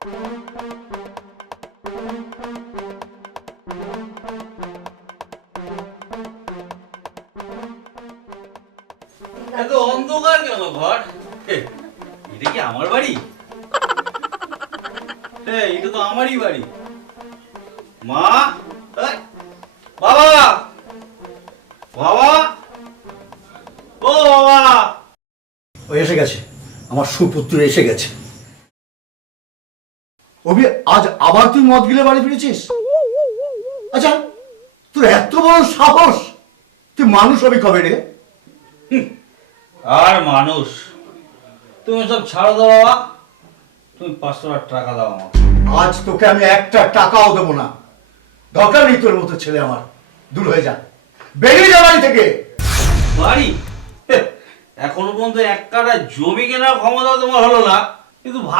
এত অন্ধকার কেন ঘর? এটা কি আমার বাড়ি? এটা তো আমারই বাড়ি। মা, বাবা, বাবা, ও বাবা। ও এসে গেছে, আমার সুপুত্র এসে গেছে। অভি, আজ আবার তুই মদ গিলে বাড়ি ফিরেছিস? আচ্ছা, তোর এত বড় সাহস, তুই মানুষ হবি কবে রে? আর মানুষ? তুমি সব ছাড়ো দাও বাবা, তুমি 500 টাকা দাও আমাকে। আজ তোকে আমি একটা টাকাও দেবো না। দরকার নেই তোর মতো ছেলে আমার। দূর হয়ে যা, বেরিয়ে যা বাড়ি থেকে। বাড়ি? এখনো পর্যন্ত 1 কাঠা জমি কেনার ক্ষমতা তোমার হলো না, কিন্তু